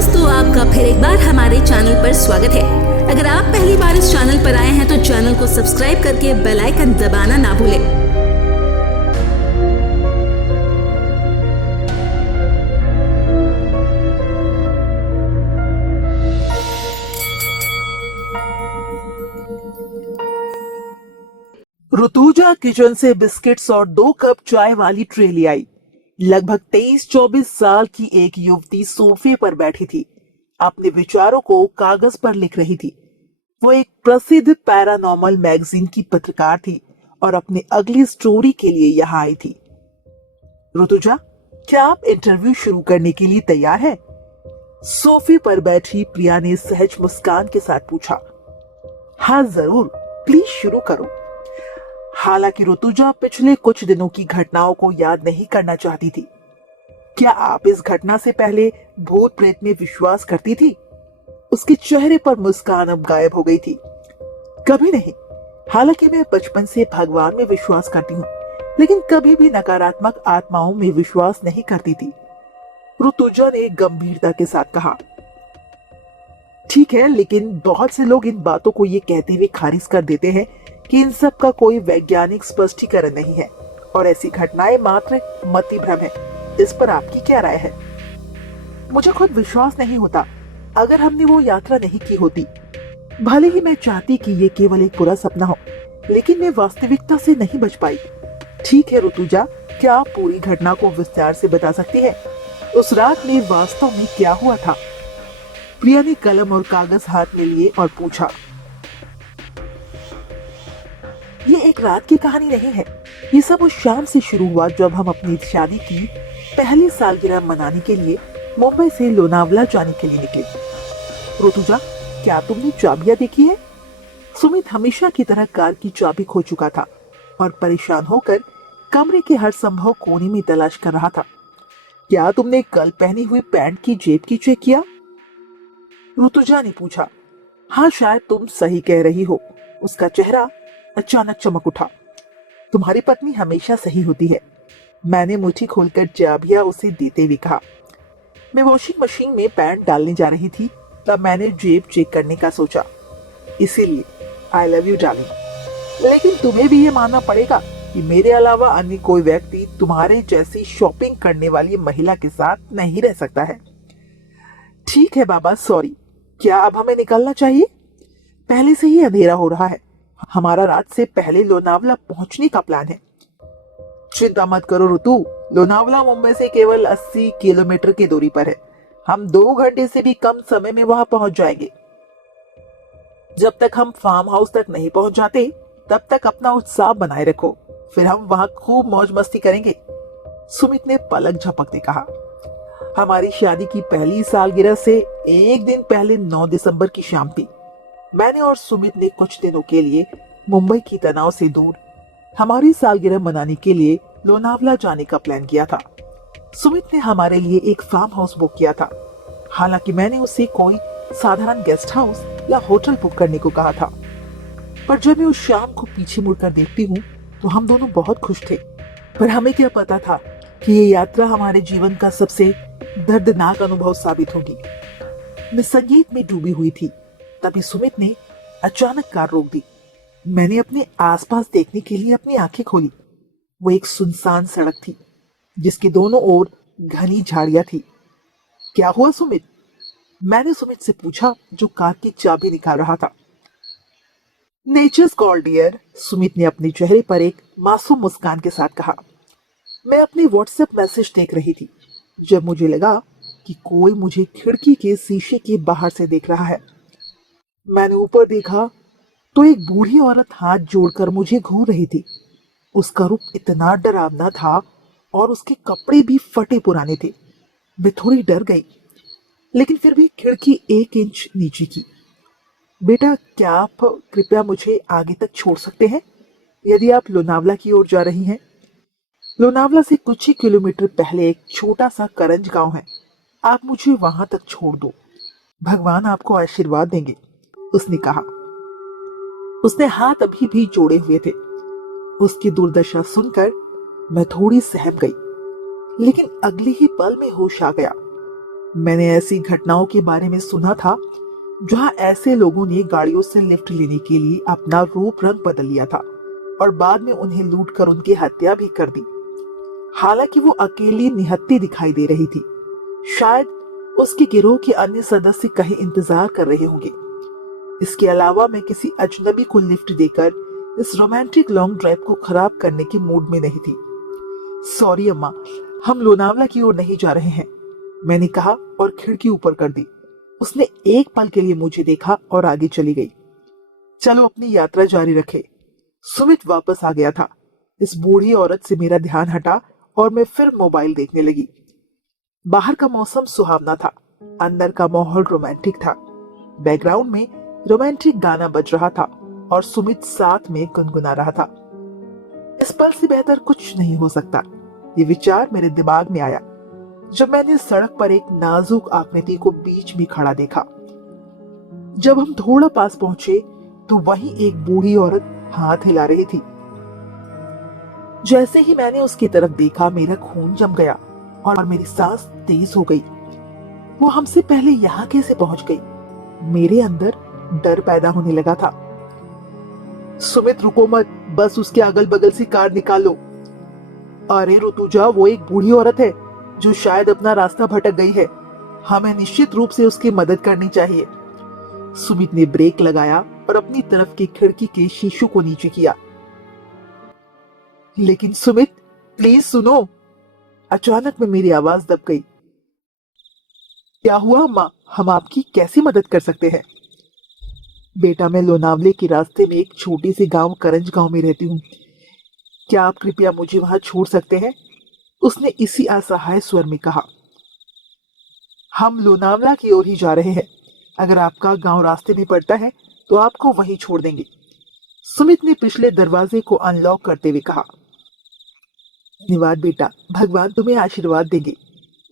दोस्तों, आपका फिर एक बार हमारे चैनल पर स्वागत है। अगर आप पहली बार इस चैनल पर आए हैं तो चैनल को सब्सक्राइब करके बेल आइकन दबाना ना भूलें। ऋतुजा किचन से बिस्किट्स और 2 कप चाय वाली ट्रे ले आई। लगभग 23-24 साल की एक युवती सोफे पर बैठी थी, अपने विचारों को कागज पर लिख रही थी। वो एक प्रसिद्ध पैरानॉर्मल मैगजीन की पत्रकार थी और अपनी अगली स्टोरी के लिए यहाँ आई थी। ऋतुजा, क्या आप इंटरव्यू शुरू करने के लिए तैयार हैं? सोफे पर बैठी प्रिया ने सहज मुस्कान के साथ पूछा। हाँ जरूर, प्लीज शुरू करो। हालांकि ऋतुजा पिछले कुछ दिनों की घटनाओं को याद नहीं करना चाहती थी। क्या आप इस घटना से पहले भूत प्रेत में विश्वास करती थी? उसके चेहरे पर मुस्कान अब गायब हो गई थी। कभी नहीं। हालांकि मैं बचपन से भगवान में विश्वास करती हूँ, लेकिन कभी भी नकारात्मक आत्माओं में विश्वास नहीं करती थी, ऋतुजा ने गंभीरता के साथ कहा। ठीक है, लेकिन बहुत से लोग इन बातों को ये कहते हुए खारिज कर देते हैं कि इन सब का कोई वैज्ञानिक स्पष्टीकरण नहीं है और ऐसी घटनाएं मात्र मति भ्रम है। इस पर आपकी क्या राय है? मुझे खुद विश्वास नहीं होता। अगर हमने वो यात्रा नहीं की होती, भले ही मैं चाहती कि ये केवल एक बुरा सपना हो, लेकिन मैं वास्तविकता से नहीं बच पाई। ठीक है ऋतुजा, क्या आप पूरी घटना को विस्तार से बता सकती हैं? उस रात में वास्तव में क्या हुआ था? प्रिया ने कलम और कागज हाथ में लिए और पूछा। ये एक रात की कहानी नहीं है। ये सब उस शाम से शुरू हुआ जब हम अपनी शादी की पहली सालगिरह मनाने के लिए मुंबई से लोनावला जाने के लिए निकले। ऋतुजा, क्या तुमने चाबियां देखी है? सुमित हमेशा की तरह कार की चाबी खो चुका था और परेशान होकर कमरे के हर संभव कोने में तलाश कर रहा था। क्या तुमने कल पहनी हुई पैंट की जेब की चेक किया? ऋतुजा ने पूछा। हाँ, शायद तुम सही कह रही हो। उसका चेहरा अचानक चमक उठा। तुम्हारी पत्नी हमेशा सही होती है। मैंने मुट्ठी खोलकर चाबियां उसे देते हुए कहा। मैं वॉशिंग मशीन में पैंट डालने जा रही थी, तब मैंने जेब चेक करने का सोचा। इसीलिए आई लव यू डार्लिंग। लेकिन तुम्हें भी ये मानना पड़ेगा कि मेरे अलावा अन्य कोई व्यक्ति तुम्हारे जैसी शॉपिंग करने वाली महिला के साथ नहीं रह सकता है। ठीक है बाबा, सॉरी। क्या अब हमें निकलना चाहिए? पहले से ही अंधेरा हो रहा है। हमारा रात से पहले लोनावला पहुंचने का प्लान है। चिंता मत करो ऋतु, लोनावला मुंबई से केवल 80 किलोमीटर की दूरी पर है। हम 2 घंटे से भी कम समय में वहां पहुंच जाएंगे। जब तक हम फार्म हाउस तक नहीं पहुंच जाते, तब तक अपना उत्साह बनाए रखो। फिर हम वहां खूब मौज मस्ती करेंगे। सुमित ने पलक झपकते कहा। हमारी शादी की पहली सालगिरह से एक दिन पहले 9 दिसंबर की शाम थी। मैंने और सुमित ने कुछ दिनों के लिए मुंबई की तनाव से दूर हमारी सालगिरह मनाने के लिए लोनावला जाने का प्लान किया था। सुमित ने हमारे लिए एक फार्म हाउस बुक किया था। हालांकि मैंने उससे कोई साधारण गेस्ट हाउस या होटल बुक करने को कहा था, पर जब मैं उस शाम को पीछे मुड़कर देखती हूँ तो हम दोनों बहुत खुश थे। पर हमें क्या पता था कि ये यात्रा हमारे जीवन का सबसे दर्दनाक अनुभव साबित होगी। मैं संगीत में डूबी हुई थी। तभी सुमित ने अचानक कार रोक दी। मैंने अपने आसपास देखने के लिए अपनी आंखें खोली। वो एक सुनसान सड़क थी जिसके दोनों ओर घनी झाड़ियां थी। क्या हुआ सुमित? मैंने सुमित से पूछा, जो कार की चाबी निकाल रहा था। नेचर्स कॉल डियर, सुमित ने अपने चेहरे पर एक मासूम मुस्कान के साथ कहा। मैं अपनी व्हाट्सएप मैसेज देख रही थी जब मुझे लगा कि कोई मुझे खिड़की के शीशे के बाहर से देख रहा है। मैंने ऊपर देखा तो एक बूढ़ी औरत हाथ जोड़कर मुझे घूर रही थी। उसका रूप इतना डरावना था और उसके कपड़े भी फटे पुराने थे। मैं थोड़ी डर गई, लेकिन फिर भी खिड़की 1 इंच नीचे की। बेटा, क्या आप कृपया मुझे आगे तक छोड़ सकते हैं, यदि आप लोनावला की ओर जा रही हैं? लोनावला से कुछ ही किलोमीटर पहले एक छोटा सा करंज गांव है। आप मुझे वहां तक छोड़ दो। भगवान आपको आशीर्वाद देंगे, उसने कहा। उसने हाथ अभी भी जोड़े हुए थे। उसकी दुर्दशा सुनकर मैं थोड़ी सहम गई, लेकिन अगले ही पल में होश आ गया। मैंने ऐसी घटनाओं के बारे में सुना था जहां ऐसे लोगों ने गाड़ियों से लिफ्ट लेने के लिए अपना रूप रंग बदल लिया था और बाद में उन्हें लूट कर उनकी हत्या भी कर दी। हालांकि वो अकेली निहत्ती दिखाई दे रही थी। शायद उसके गिरोह के अन्य सदस्य कहीं इंतजार कर रहे होंगे। इसके अलावा मैं किसी अजनबी को लिफ्ट देकर इस रोमांटिक लॉन्ग ड्राइव को खराब करने की मूड में नहीं थी। सॉरी अम्मा, हम लोनावला की ओर नहीं जा रहे हैं, मैंने कहा और खिड़की ऊपर कर दी। उसने एक पल के लिए मुझे देखा और आगे चली गई। चलो अपनी यात्रा जारी रखे। सुमित वापस आ गया था। इस बूढ़ी औरत से मेरा ध्यान हटा और मैं फिर मोबाइल देखने लगी। बाहर का मौसम सुहावना था, अंदर का माहौल रोमांटिक था। बैकग्राउंड में रोमांटिक गाना बज रहा था और सुमित साथ में गुनगुना रहा था। इस पल से बेहतर कुछ नहीं हो सकता, ये विचार मेरे दिमाग में आया जब मैंने सड़क पर एक नाजुक आकृति को बीच में खड़ा देखा। जब हम थोड़ा पास पहुंचे तो वहीं एक बूढ़ी औरत हाथ हिला रही थी। जैसे ही मैंने उसकी तरफ देखा मेरा खून जम गया और मेरी सांस तेज हो गई। वो हमसे पहले यहाँ कैसे पहुंच गई? मेरे अंदर डर पैदा होने लगा था। सुमित रुको मत, बस उसके अगल बगल से कार निकाल लो। अरे ऋतुजा, वो एक बूढ़ी औरत है जो शायद अपना रास्ता भटक गई है। हमें निश्चित रूप से उसकी मदद करनी चाहिए। सुमित ने ब्रेक लगाया और अपनी तरफ की खिड़की के शीशों को नीचे किया। लेकिन सुमित, प्लीज सुनो। अचानक में मेरी आवाज दब गई। क्या हुआ अम्मा, हम आपकी कैसी मदद कर सकते हैं? बेटा, मैं लोनावले के रास्ते में एक छोटी सी गांव करंज गांव में रहती हूँ। क्या आप कृपया मुझे वहां छोड़ सकते हैं? उसने इसी असहाय स्वर में कहा। हम लोनावला की ओर ही जा रहे हैं। अगर आपका गांव रास्ते में पड़ता है तो आपको वहीं छोड़ देंगे, सुमित ने पिछले दरवाजे को अनलॉक करते हुए कहा। धन्यवाद बेटा, भगवान तुम्हें आशीर्वाद देंगे,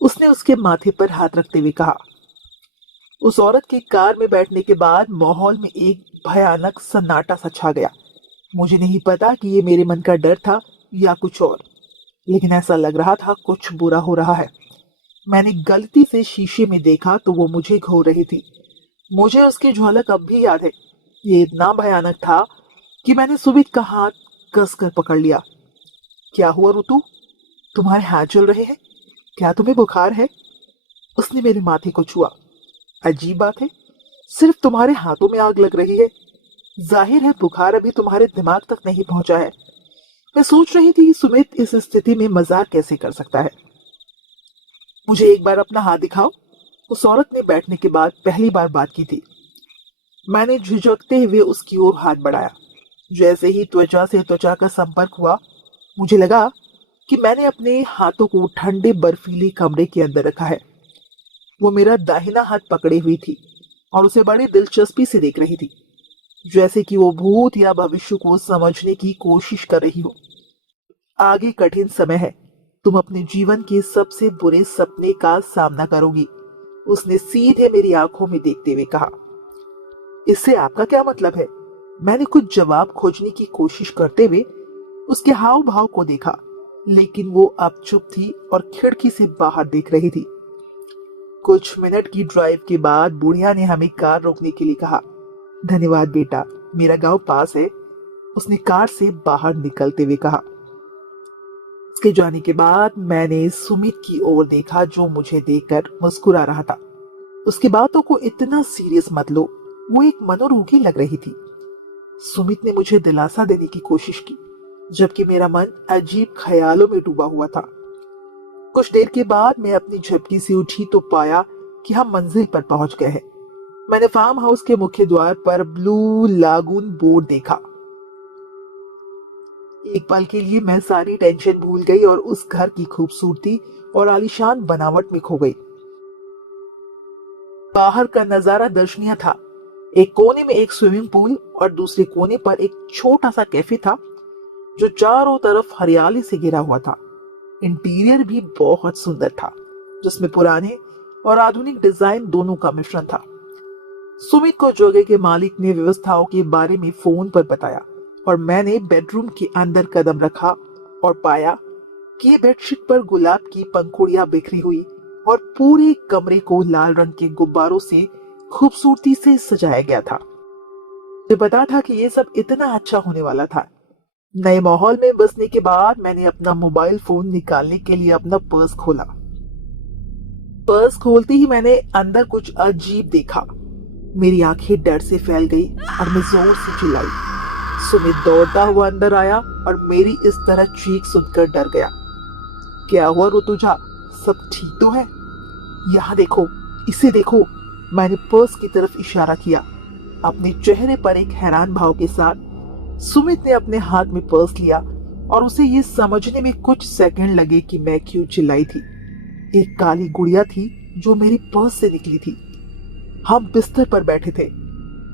उसने उसके माथे पर हाथ रखते हुए कहा। उस औरत के कार में बैठने के बाद माहौल में एक भयानक सन्नाटा सा छा गया। मुझे नहीं पता कि ये मेरे मन का डर था या कुछ और, लेकिन ऐसा लग रहा था कुछ बुरा हो रहा है। मैंने गलती से शीशे में देखा तो वो मुझे घूर रही थी। मुझे उसकी झलक अब भी याद है। ये इतना भयानक था कि मैंने सुमित का हाथ कसकर पकड़ लिया। क्या हुआ ऋतु, तुम्हारे हाथ जल रहे हैं? क्या तुम्हें बुखार है? उसने मेरे माथे को छुआ। अजीब बात है, सिर्फ तुम्हारे हाथों में आग लग रही है। जाहिर है बुखार अभी तुम्हारे दिमाग तक नहीं पहुंचा है। मैं सोच रही थी सुमित इस स्थिति में मजाक कैसे कर सकता है। मुझे एक बार अपना हाथ दिखाओ, उस औरत ने बैठने के बाद पहली बार बात की थी। मैंने झिझकते हुए उसकी ओर हाथ बढ़ाया। जैसे ही त्वचा से त्वचा का संपर्क हुआ, मुझे लगा कि मैंने अपने हाथों को ठंडे बर्फीले कमरे के अंदर रखा है। वो मेरा दाहिना हाथ पकड़े हुई थी और उसे बड़ी दिलचस्पी से देख रही थी, जैसे कि वो भूत या भविष्य को समझने की कोशिश कर रही हो। आगे कठिन समय है, तुम अपने जीवन के सबसे बुरे सपने का सामना करोगी, उसने सीधे मेरी आंखों में देखते हुए कहा। इससे आपका क्या मतलब है? मैंने कुछ जवाब खोजने की कोशिश करते हुए उसके हाव भाव को देखा, लेकिन वो अब चुप थी और खिड़की से बाहर देख रही थी। कुछ मिनट की ड्राइव के बाद बुढ़िया ने हमें कार रोकने के लिए कहा। धन्यवाद बेटा, मेरा गांव पास है, उसने कार से बाहर निकलते हुए कहा। उसके जाने के बाद मैंने सुमित की ओर देखा जो मुझे देखकर मुस्कुरा रहा था। उसकी बातों को इतना सीरियस मत लो, वो एक मनोरोगी लग रही थी। सुमित ने मुझे दिलासा देने की कोशिश की, जबकि मेरा मन अजीब ख्यालों में डूबा हुआ था। कुछ देर के बाद मैं अपनी झपकी से उठी तो पाया कि हम मंजिल पर पहुंच गए हैं। मैंने फार्म हाउस के मुख्य द्वार पर ब्लू लागून बोर्ड देखा। एक पल के लिए मैं सारी टेंशन भूल गई और उस घर की खूबसूरती और आलीशान बनावट में खो गई। बाहर का नजारा दर्शनीय था। एक कोने में एक स्विमिंग पूल और दूसरे कोने पर एक छोटा सा कैफे था जो चारों तरफ हरियाली से घिरा हुआ था। इंटीरियर भी बहुत सुंदर था, जिसमें पुराने और आधुनिक डिजाइन दोनों का मिश्रण था। सुमित को जगह के मालिक ने व्यवस्थाओं के बारे में फोन पर बताया और मैंने बेडरूम के अंदर कदम रखा और पाया कि बेडशीट पर गुलाब की पंखुड़ियां बिखरी हुई और पूरे कमरे को लाल रंग के गुब्बारों से खूबसूरती से सजाया गया था। मुझे पता था कि ये सब इतना अच्छा होने वाला था। नए माहौल में बसने के बाद मैंने अपना मोबाइल फोन निकालने के लिए अपना पर्स खोला। पर्स खोलते ही मैंने अंदर कुछ अजीब देखा। मेरी आंखें डर से फैल गई और मैं जोर से चिल्लाई। सुमित दौड़ता हुआ अंदर आया और मेरी इस तरह चीख सुनकर डर गया। क्या हुआ ऋतुजा, सब ठीक तो है? यहाँ देखो, इसे देखो। मैंने पर्स की तरफ इशारा किया। अपने चेहरे पर एक हैरान भाव के साथ सुमित ने अपने हाथ में पर्स लिया और उसे ये समझने में कुछ सेकंड लगे कि मैं क्यों चिल्लाई थी। एक काली गुड़िया थी जो मेरी पर्स से निकली थी। हम बिस्तर पर बैठे थे,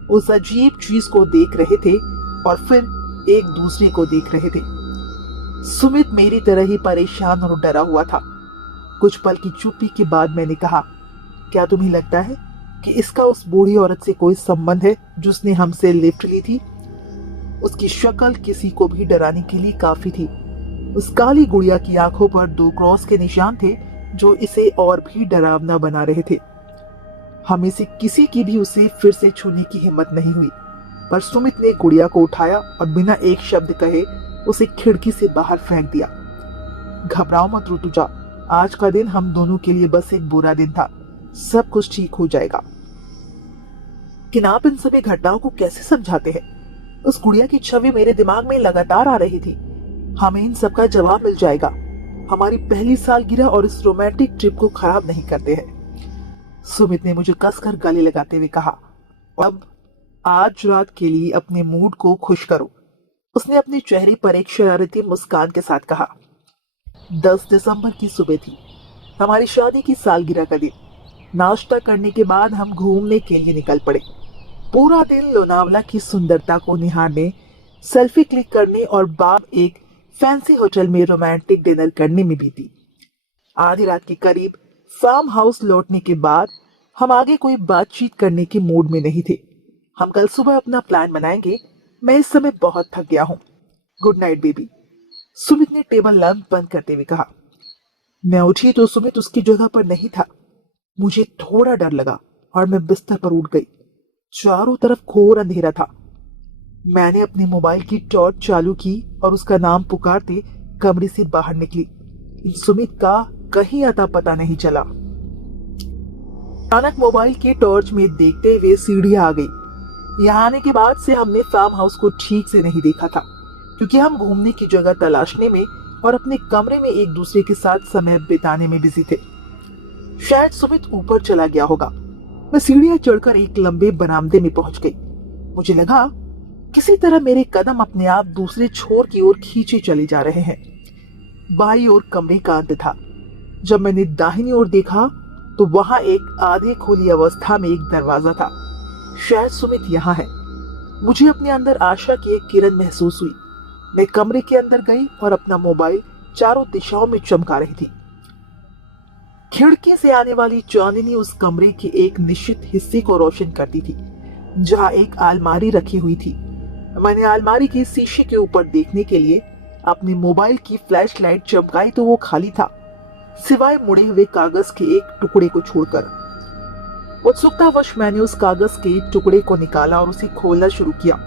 उस अजीब चीज को देख रहे थे और फिर एक दूसरे को देख रहे थे। सुमित मेरी तरह ही परेशान और डरा हुआ था। कुछ पल की चुप्पी के बाद मैंने कहा, क्या तुम्हें लगता है कि इसका उस बूढ़ी औरत से कोई संबंध है जिसने हमसे लिफ्ट ली थी? उसकी शक्ल किसी को भी डराने के लिए काफी थी। उस काली गुड़िया की आंखों पर 2 क्रॉस के निशान थे जो इसे और भी डरावना बना रहे थे। हमें से किसी की भी उसे फिर से छूने की हिम्मत नहीं हुई, पर सुमित ने गुड़िया को उठाया और बिना एक शब्द कहे उसे खिड़की से बाहर फेंक दिया। घबराओ मत ऋतुजा, आज का दिन हम दोनों के लिए बस एक बुरा दिन था। सब कुछ ठीक हो जाएगा। लेकिन आप इन सभी घटनाओं को कैसे समझाते हैं? उस गुड़िया की छवि मेरे दिमाग में लगातार आ रही थी। हमें इन सब का जवाब मिल जाएगा। हमारी पहली सालगिरह और इस रोमांटिक ट्रिप को खराब नहीं करते हैं। सुमित ने मुझे कसकर गले लगाते हुए कहा, अब आज रात के लिए अपने मूड को खुश करो। उसने अपने चेहरे पर एक शरारती मुस्कान के साथ कहा। 10 दिसंबर की सुबह थी, हमारी शादी की सालगिरह का दिन। नाश्ता करने के बाद हम घूमने के लिए निकल पड़े। पूरा दिन लोनावला की सुंदरता को निहारने, सेल्फी क्लिक करने और बाद एक फैंसी होटल में रोमांटिक डिनर करने में बीती। आधी रात के करीब फार्म हाउस लौटने के बाद हम आगे कोई बातचीत करने के मूड में नहीं थे। हम कल सुबह अपना प्लान बनाएंगे। मैं इस समय बहुत थक गया हूँ। Good night baby. सुमित ने टेबल लैंप बंद करते हुए कहा। मैं उठी तो सुमित उसकी जगह पर नहीं था। मुझे थोड़ा डर लगा और मैं बिस्तर पर उठ गई। चारों तरफ घोर अंधेरा था। मैंने अपने मोबाइल की टॉर्च चालू की और उसका नाम पुकारते कमरे से बाहर निकली। सुमित का कहीं अता पता नहीं चला। अचानक मोबाइल के टॉर्च में देखते हुए सीढ़ी आ गई। यहाँ आने के बाद से हमने फार्म हाउस को ठीक से नहीं देखा था, क्योंकि हम घूमने की जगह तलाशने में और अपने कमरे में एक दूसरे के साथ समय बिताने में बिजी थे। शायद सुमित ऊपर चला गया होगा। मैं सीढ़ियां चढ़कर एक लंबे बरामदे में पहुंच गई। मुझे लगा किसी तरह मेरे कदम अपने आप दूसरे छोर की ओर खींचे चले जा रहे हैं। बाईं ओर कमरे का अंत था। जब मैंने दाहिनी ओर देखा तो वहां एक आधे खुली अवस्था में एक दरवाजा था। शायद सुमित यहाँ है। मुझे अपने अंदर आशा की एक किरण महसूस हुई। मैं कमरे के अंदर गई और अपना मोबाइल चारों दिशाओं में चमका रही थी। खिड़की से आने वाली चांदनी उस कमरे के एक निश्चित हिस्से को रोशन करती थी, जहां एक अलमारी रखी हुई थी। मैंने अलमारी के शीशे के ऊपर देखने के लिए अपने मोबाइल की फ्लैशलाइट चमकाई तो वो खाली था, सिवाय मुड़े हुए कागज के एक टुकड़े को छोड़कर। उत्सुकतावश मैंने उस कागज के टुकड़े को निकाला और उसे खोलना शुरू किया।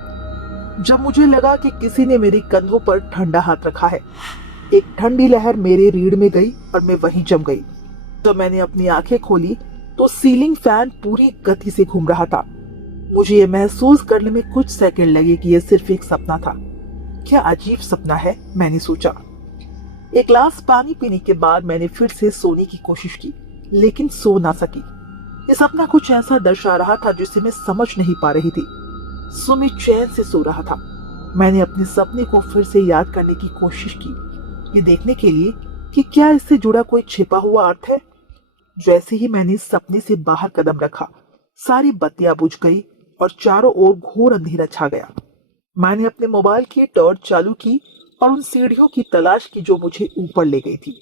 जब मुझे लगा कि किसी ने मेरे कंधों पर ठंडा हाथ रखा है, एक ठंडी लहर मेरे रीढ़ में गई और मैं वहीं जम गई। जब मैंने अपनी आंखें खोली तो सीलिंग फैन पूरी गति से घूम रहा था। मुझे यह महसूस करने में कुछ सेकंड लगे कि यह सिर्फ एक सपना था। क्या अजीब सपना है, मैंने सोचा। एक ग्लास पानी पीने के बाद मैंने फिर से सोने की कोशिश की, लेकिन सो ना सकी। यह सपना कुछ ऐसा दर्शा रहा था जिसे मैं समझ नहीं पा रही थी। सुमित चैन से सो रहा था। मैंने अपने सपने को फिर से याद करने की कोशिश की, ये देखने के लिए कि क्या इससे जुड़ा कोई छिपा हुआ अर्थ है। जैसे ही मैंने इस सपने से बाहर कदम रखा, सारी बत्तियां बुझ गई और चारों ओर घोर अंधेरा छा गया। मैंने अपने मोबाइल की टॉर्च चालू की और उन सीढ़ियों की तलाश की जो मुझे ऊपर ले गई थी।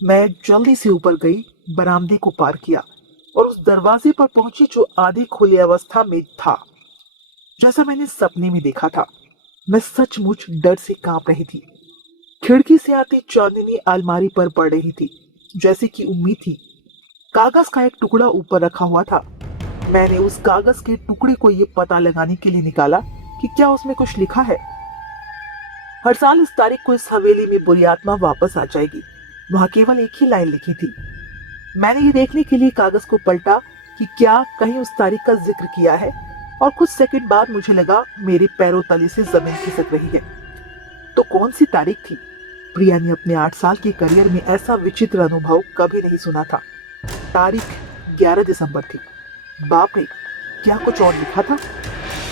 मैं जल्दी से ऊपर गई, बरामदे को पार किया और उस दरवाजे पर पहुंची जो आधी खुली अवस्था में था, जैसा मैंने सपने में देखा था। मैं सचमुच डर से कांप रही थी। खिड़की से आती चांदनी अलमारी पर पड़ रही थी, जैसे कि उम्मीद थी कागज का एक टुकड़ा ऊपर रखा हुआ था। मैंने उस कागज के टुकड़े को ये पता लगाने के लिए निकाला कि क्या उसमें कुछ लिखा है। हर साल इस तारीख को इस हवेली में बुरी आत्मा वापस आ जाएगी। वहां केवल एक ही लाइन लिखी थी। मैंने ये देखने के लिए कागज को पलटा कि क्या कहीं उस तारीख का जिक्र किया है, और कुछ सेकंड बाद मुझे लगा मेरे पैरों तले से जमीन खिसक रही है। तो कौन सी तारीख थी? प्रिया ने अपने 8 साल के करियर में ऐसा विचित्र अनुभव कभी नहीं सुना था। तारीख 11 दिसंबर थी। बाप रे, क्या कुछ और लिखा था?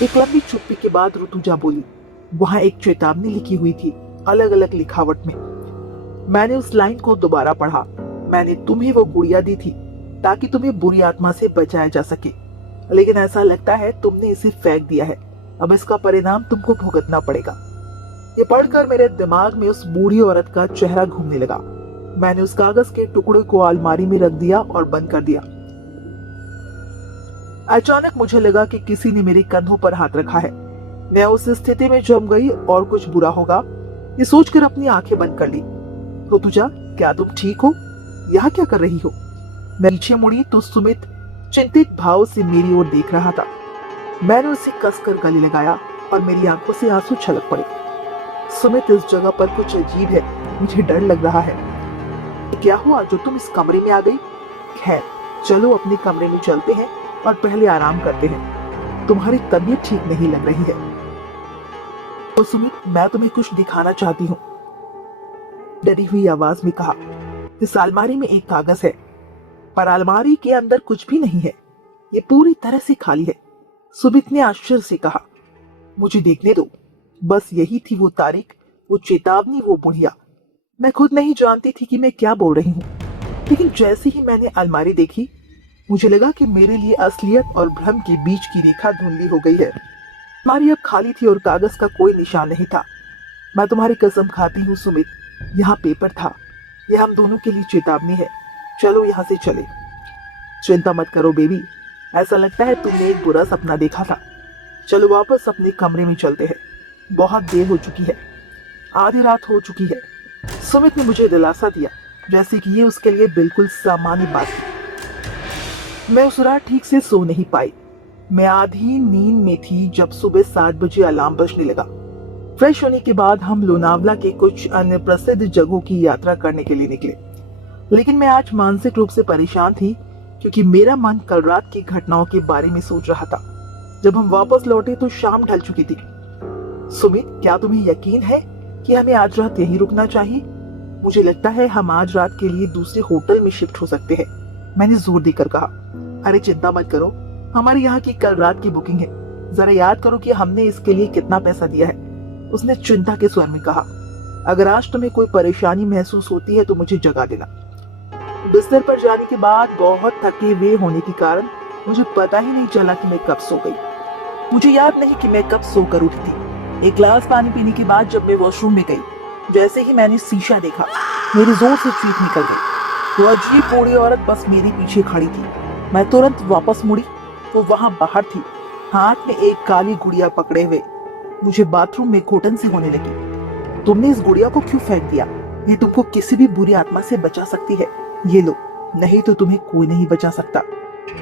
एक लंबी चुप्पी के बाद ऋतुजा बोली, वहां एक चेतावनी लिखी हुई थी, अलग अलग लिखावट में। मैंने उस लाइन को दोबारा पढ़ा। मैंने तुम्हें वो गुड़िया दी थी ताकि तुम्हें बुरी आत्मा से बचाया जा सके, लेकिन ऐसा लगता है तुमने इसे फेंक दिया है। अब इसका परिणाम तुमको भुगतना पड़ेगा। ये पढ़कर मेरे दिमाग में उस बूढ़ी औरत का चेहरा घूमने लगा। मैंने उस कागज के टुकड़े को अलमारी में रख दिया और बंद कर दिया। अचानक मुझे लगा कि किसी ने मेरे कंधों पर हाथ रखा है। मैं उस स्थिति में जम गई और कुछ बुरा होगा ये सोचकर अपनी आंखें बंद कर ली। ऋतुजा, क्या तुम ठीक हो? यहाँ क्या कर रही हो? मैं पीछे मुड़ी तो सुमित चिंतित भाव से मेरी ओर देख रहा था। मैंने उसे कसकर गले लगाया और मेरी आंखों से आंसू छलक पड़े। सुमित, इस जगह पर कुछ अजीब है, मुझे डर लग रहा है। क्या हुआ जो तुम इस कमरे में आ गई? खैर, चलो अपने कमरे में चलते हैं और पहले आराम करते हैं। तुम्हारी तबीयत ठीक नहीं लग रही है। तो सुमित, मैं तुम्हें कुछ दिखाना चाहती हूँ, डरी हुई आवाज में कहा। इस अलमारी में एक कागज है, पर अलमारी के अंदर कुछ भी नहीं है। ये पूरी तरह से खाली है। सुमित ने आश्चर्य से कहा। मुझे देखने दो। बस यही थी वो तारीख, वो चेतावनी, वो बुढ़िया। मैं खुद नहीं जानती थी कि मैं क्या बोल रही हूँ, लेकिन जैसे ही मैंने अलमारी देखी, मुझे लगा कि मेरे लिए असलियत और भ्रम के बीच की रेखा धुंधली हो गई है। अलमारी अब खाली थी और कागज का कोई निशान नहीं था। मैं तुम्हारी कसम खाती हूँ सुमित, यहाँ पेपर था। यह हम दोनों के लिए चेतावनी है। चलो यहाँ से चले। चिंता मत करो बेबी, ऐसा लगता है तुमने एक बुरा सपना देखा था। चलो वापस अपने कमरे में चलते हैं। बहुत देर हो चुकी है, आधी रात हो चुकी है। सुमित ने मुझे दिलासा दिया, जैसे कि ये उसके लिए बिल्कुल सामान्य बात थी। मैं उस रात ठीक से सो नहीं पाई। मैं आधी नींद में थी जब सुबह 7 बजे अलार्म बजने लगा। फ्रेश होने के बाद हम लोनावला के कुछ अन्य प्रसिद्ध जगहों की यात्रा करने के लिए निकले, लेकिन मैं आज मानसिक रूप से परेशान थी क्योंकि मेरा मन कल रात की घटनाओं के बारे में सोच रहा था। जब हम वापस लौटे तो शाम ढल चुकी थी। सुमित, क्या तुम्हें यकीन है कि हमें आज रात यहीं रुकना चाहिए? मुझे लगता है हम आज रात के लिए दूसरे होटल में शिफ्ट हो सकते हैं, मैंने जोर देकर कहा। अरे चिंता मत करो, हमारे यहाँ की कल रात की बुकिंग है। जरा याद करो कि हमने इसके लिए कितना पैसा दिया है, उसने चिंता के स्वर में कहा। अगर आज तुम्हें कोई परेशानी महसूस होती है तो मुझे जगा देना। बिस्तर पर जाने के बाद बहुत थके हुए होने के कारण मुझे पता ही नहीं चला कि मैं कब सो गई। मुझे याद नहीं कि मैं कब सोकर उठी थी। एक गिलास पानी पीने के बाद जब मैं वॉशरूम में गई, जैसे ही मैंने शीशा देखा, मेरी जोर से चीख निकल गई। वो अजीब बूढ़ी औरत बस मेरे पीछे खड़ी थी। मैं तुरंत वापस मुड़ी, वो वहां बाहर थी, हाथ में एक काली गुड़िया पकड़े हुए। मुझे बाथरूम में घुटन से होने लगी। तुमने इस गुड़िया को क्यों फेंक दिया? ये तुमको किसी भी बुरी आत्मा से बचा सकती है। ये लो, नहीं तो तुम्हें कोई नहीं बचा सकता।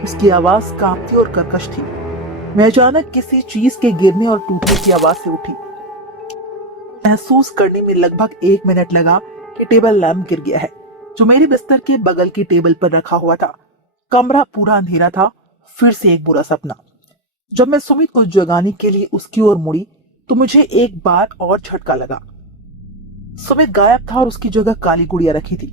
उसकी आवाज कांपती और कर्कश थी। मैं अचानक किसी चीज के गिरने और टूटने की आवाज से उठी। महसूस करने में लगभग 1 मिनट लगा कि टेबल लैंप गिर गया है, जो मेरे बिस्तर के बगल की टेबल पर रखा हुआ था। कमरा पूरा अंधेरा था। फिर से एक बुरा सपना। जब मैं सुमित को जगाने के लिए उसकी ओर मुड़ी तो मुझे एक बार और झटका लगा। सुमित गायब था और उसकी जगह काली गुड़िया रखी थी।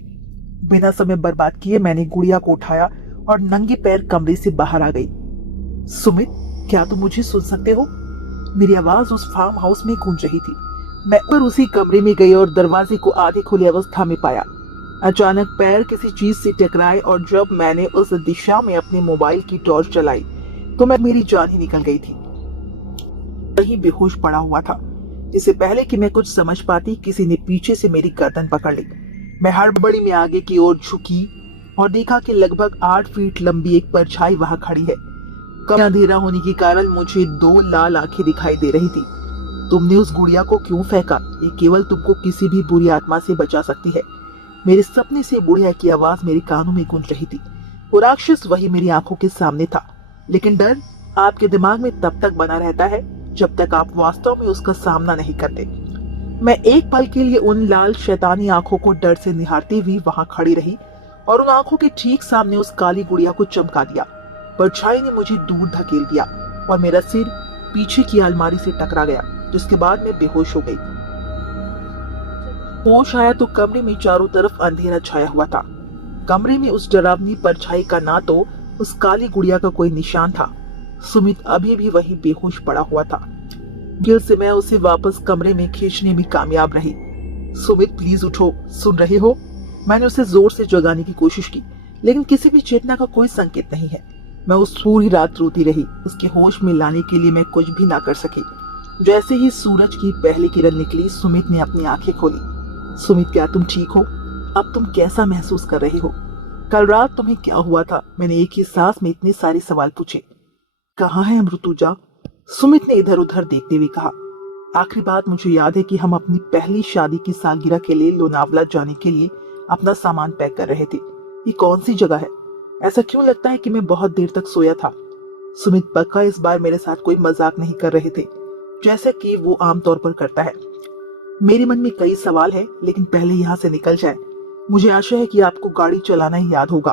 बिना समय बर्बाद किए मैंने गुड़िया को उठाया और नंगे पैर कमरे से बाहर आ गई। सुमित, क्या तुम मुझे सुन सकते हो? मेरी आवाज उस फार्म हाउस में गूंज रही थी। मैं ऊपर उसी कमरे में गई और दरवाजे को आधी खुली अवस्था में पाया। अचानक पैर किसी चीज से टकराए और जब मैंने उस दिशा में अपने मोबाइल की टॉर्च चलाई तो मेरी जान ही निकल गई थी। कहीं बेहोश पड़ा हुआ था। इससे पहले कि मैं कुछ समझ पाती, किसी ने पीछे से मेरी गर्दन पकड़ ली। मैं हड़बड़ी में आगे की ओर झुकी और देखा कि लगभग 8 फीट लंबी एक परछाई वहां खड़ी है। कम अंधेरा होने के कारण मुझे 2 लाल आंखें दिखाई दे रही थी। तुमने उस गुड़िया को क्यों फेंका? ये केवल तुमको किसी भी बुरी आत्मा से बचा सकती है। मेरे सपने से बुढ़िया की आवाज मेरे कानों में गूंज रही थी। वो राक्षस वही मेरी आंखों के सामने था, लेकिन डर आपके दिमाग में तब तक बना रहता है जब तक आप वास्तव में उसका सामना नहीं करते। मैं एक पल के लिए उन लाल शैतानी आंखों को डर से निहारती हुई वहां खड़ी रही और उन आंखों के ठीक सामने उस काली गुड़िया को चमका दिया। परछाई ने मुझे दूर धकेल दिया और मेरा सिर पीछे की अलमारी से टकरा गया, जिसके बाद मैं बेहोश हो गई। होश आया तो कमरे में चारों तरफ अंधेरा छाया हुआ था। कमरे में उस डरावनी परछाई का ना तो उस काली गुड़िया का कोई निशान था। सुमित अभी भी वही बेहोश पड़ा हुआ था। गिर से मैं उसे वापस कमरे में खींचने में कामयाब रही। सुमित प्लीज उठो, सुन रहे हो? मैंने उसे जोर से जगाने की कोशिश की, लेकिन किसी भी चेतना का कोई संकेत नहीं है। मैं उस पूरी रात रोती रही। उसके होश में लाने के लिए मैं कुछ भी ना कर सकी। जैसे ही सूरज की पहली किरण निकली, सुमित ने अपनी आंखें खोली। सुमित, क्या तुम ठीक हो? अब तुम कैसा महसूस कर रहे हो? कल रात तुम्हें क्या हुआ था? मैंने एक ही सांस में इतने सारे सवाल पूछे। कहाँ है अमृतूजा? सुमित ने इधर उधर देखते हुए कहा। आखिरी बात मुझे याद है कि हम अपनी पहली शादी की सालगिरह के लिए लोनावला जाने के लिए अपना सामान पैक कर रहे थे। ये कौन सी जगह है? ऐसा क्यों लगता है कि मैं बहुत देर तक सोया था? सुमित पक्का इस बार मेरे साथ कोई मजाक नहीं कर रहे थे, जैसा कि वो आमतौर पर करता है। मेरे मन में कई सवाल है, लेकिन पहले यहाँ से निकल जाए। मुझे आशा है कि आपको गाड़ी चलाना ही याद होगा,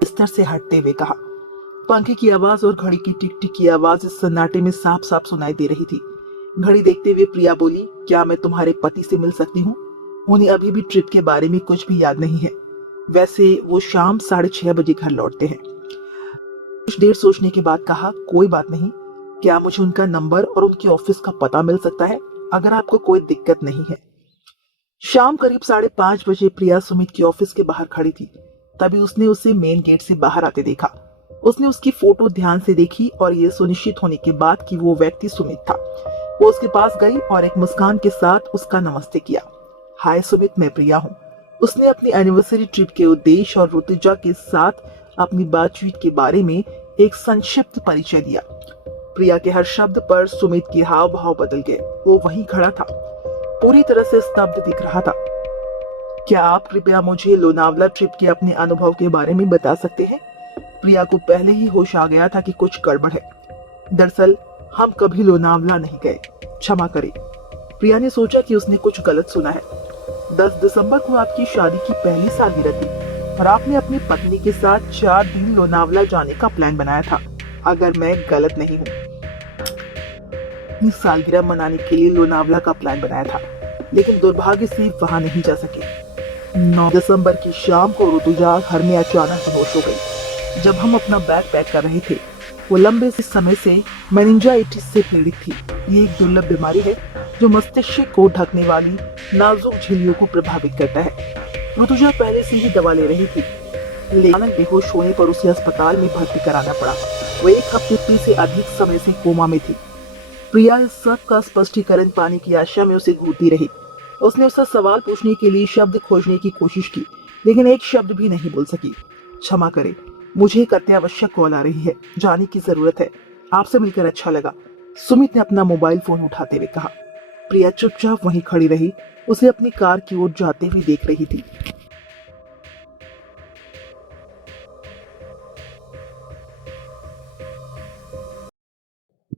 बिस्तर से हटते हुए कहा। पंखे की आवाज और घड़ी की टिक टिक की आवाज इस सन्नाटे में साफ साफ सुनाई दे रही थी। घड़ी देखते हुए प्रिया बोली, क्या मैं तुम्हारे पति से मिल सकती हूँ? उन्हें अभी भी ट्रिप के बारे में कुछ भी याद नहीं है। वैसे वो शाम 6:30 बजे घर लौटते हैं। कुछ देर सोचने के बाद कहा, कोई बात नहीं, क्या मुझे उनका नंबर और उनके ऑफिस का पता मिल सकता है, अगर आपको कोई दिक्कत नहीं है? शाम करीब 5:30 बजे प्रिया सुमित के ऑफिस के बाहर खड़ी थी। तभी उसने उसे मेन गेट से बाहर आते देखा। उसने उसकी फोटो ध्यान से देखी और ये सुनिश्चित होने के बाद कि वो व्यक्ति सुमित था, वो उसके पास गई और एक मुस्कान के साथ उसका नमस्ते किया। हाय सुमित, मैं प्रिया हूँ। उसने अपनी एनिवर्सरी ट्रिप के उद्देश्य और ऋतुजा के साथ अपनी बातचीत के बारे में एक संक्षिप्त परिचय दिया। प्रिया के हर शब्द पर सुमित के हाव भाव बदल गए। वो वहीं खड़ा था, पूरी तरह से स्तब्ध दिख रहा था। क्या आप कृपया मुझे लोनावला ट्रिप के अपने अनुभव के बारे में बता सकते हैं? प्रिया को पहले ही होश आ गया था कि कुछ गड़बड़ है। दरअसल हम कभी लोनावला नहीं गए, क्षमा करें। प्रिया ने सोचा कि उसने कुछ गलत सुना है। 10 दिसंबर को आपकी शादी की पहली सालगिरह थी और आपने अपनी पत्नी के साथ 4 दिन लोनावला जाने का प्लान बनाया था, अगर मैं गलत नहीं हूँ। इस सालगिरह मनाने के लिए लोनावला का प्लान बनाया था, लेकिन दुर्भाग्य से वहां नहीं जा सके। 9 दिसंबर की शाम को ऋतुजा घर में अचानक बेहोश हो गई। जब हम अपना बैग पैक कर रहे थे, वो लंबे से समय से मेनिंजाइटिस से पीड़ित थी। ये एक दुर्लभ बीमारी है जो मस्तिष्क को ढकने वाली नाजुक झिल्लियों को प्रभावित करता है। ऋतुजा पहले से ही दवा ले रही थी, लेकिन अचानक बेहोश होने पर उसे अस्पताल में भर्ती कराना पड़ा। वो 1 हफ्ते से अधिक समय से कोमा में थी। प्रिया इस सब का स्पष्टीकरण पाने की आशा में उसे घूरती रही। उसने उससे सवाल पूछने के लिए शब्द खोजने की कोशिश की, लेकिन एक शब्द भी नहीं बोल सकी। क्षमा करें, मुझे एक अत्यावश्यक कॉल आ रही है, जाने की जरूरत है। आपसे मिलकर अच्छा लगा, सुमित ने अपना मोबाइल फोन उठाते हुए कहा। प्रिया चुपचाप वहीं खड़ी रही, उसे अपनी कार की ओर जाते हुए देख रही थी।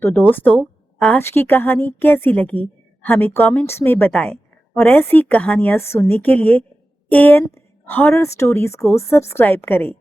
तो दोस्तों, आज की कहानी कैसी लगी हमें कमेंट्स में बताएं और ऐसी कहानियां सुनने के लिए AN हॉरर स्टोरीज को सब्सक्राइब करें।